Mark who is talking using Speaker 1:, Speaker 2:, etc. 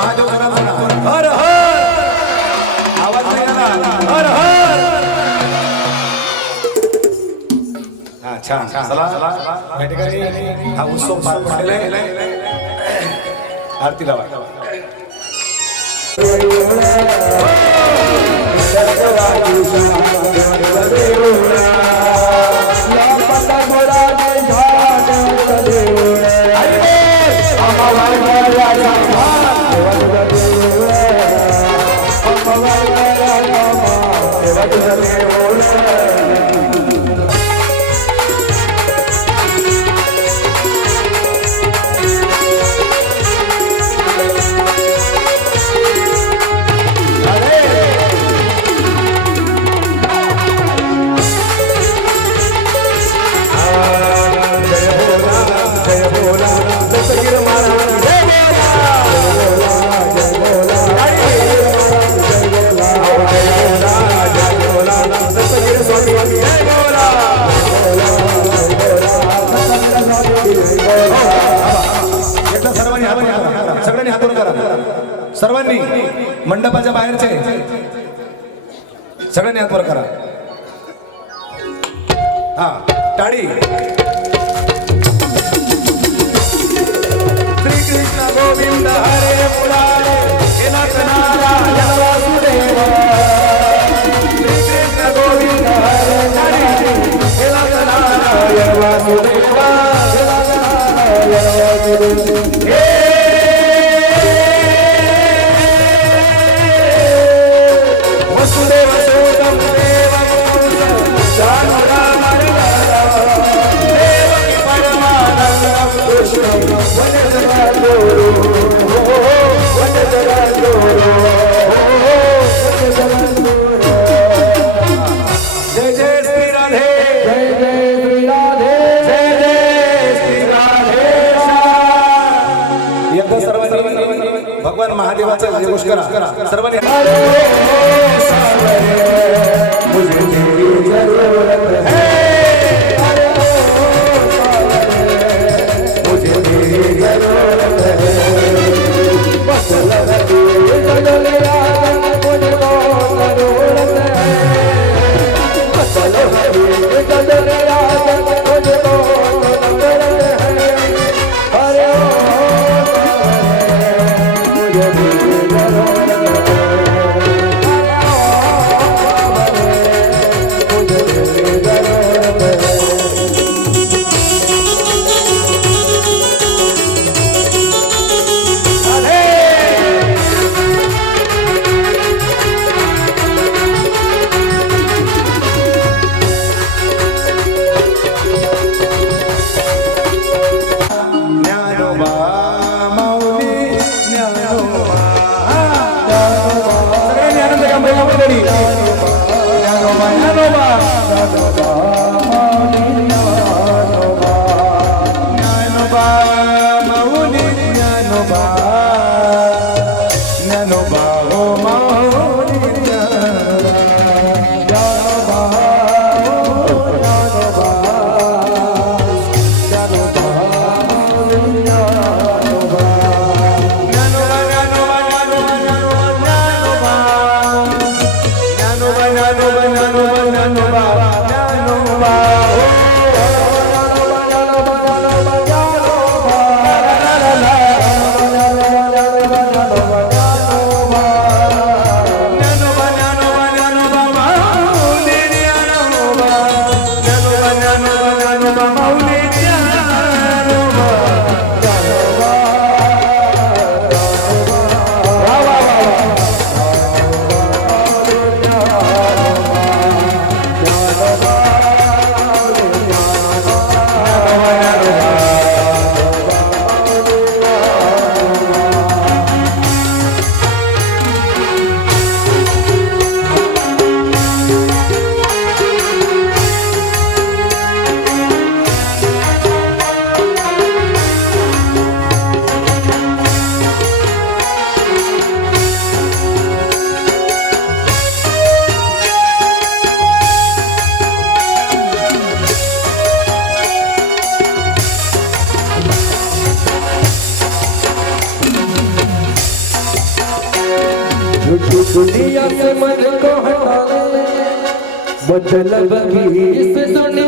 Speaker 1: महादेव करायचा ना. हर हर. आवाज नाही आला. हर हर. हा छान. चला. या ठिकाणी हा उत्सव पार पडलेला आहे आरती लावा एकदा सर्वांनी हात वर करा सगळ्यांनी हात करा. सर्वांनी मंडपाच्या बाहेरचे सगळ्यांनी हातवर करा. हा टाळी. हरे भगवान महादेवाचा जयघोष करा. सर्वांनी हो, मुझे तेरी जरूरत है. मुझे तेरी ও
Speaker 2: মা दुनिया से मन को हटा दे मतलब की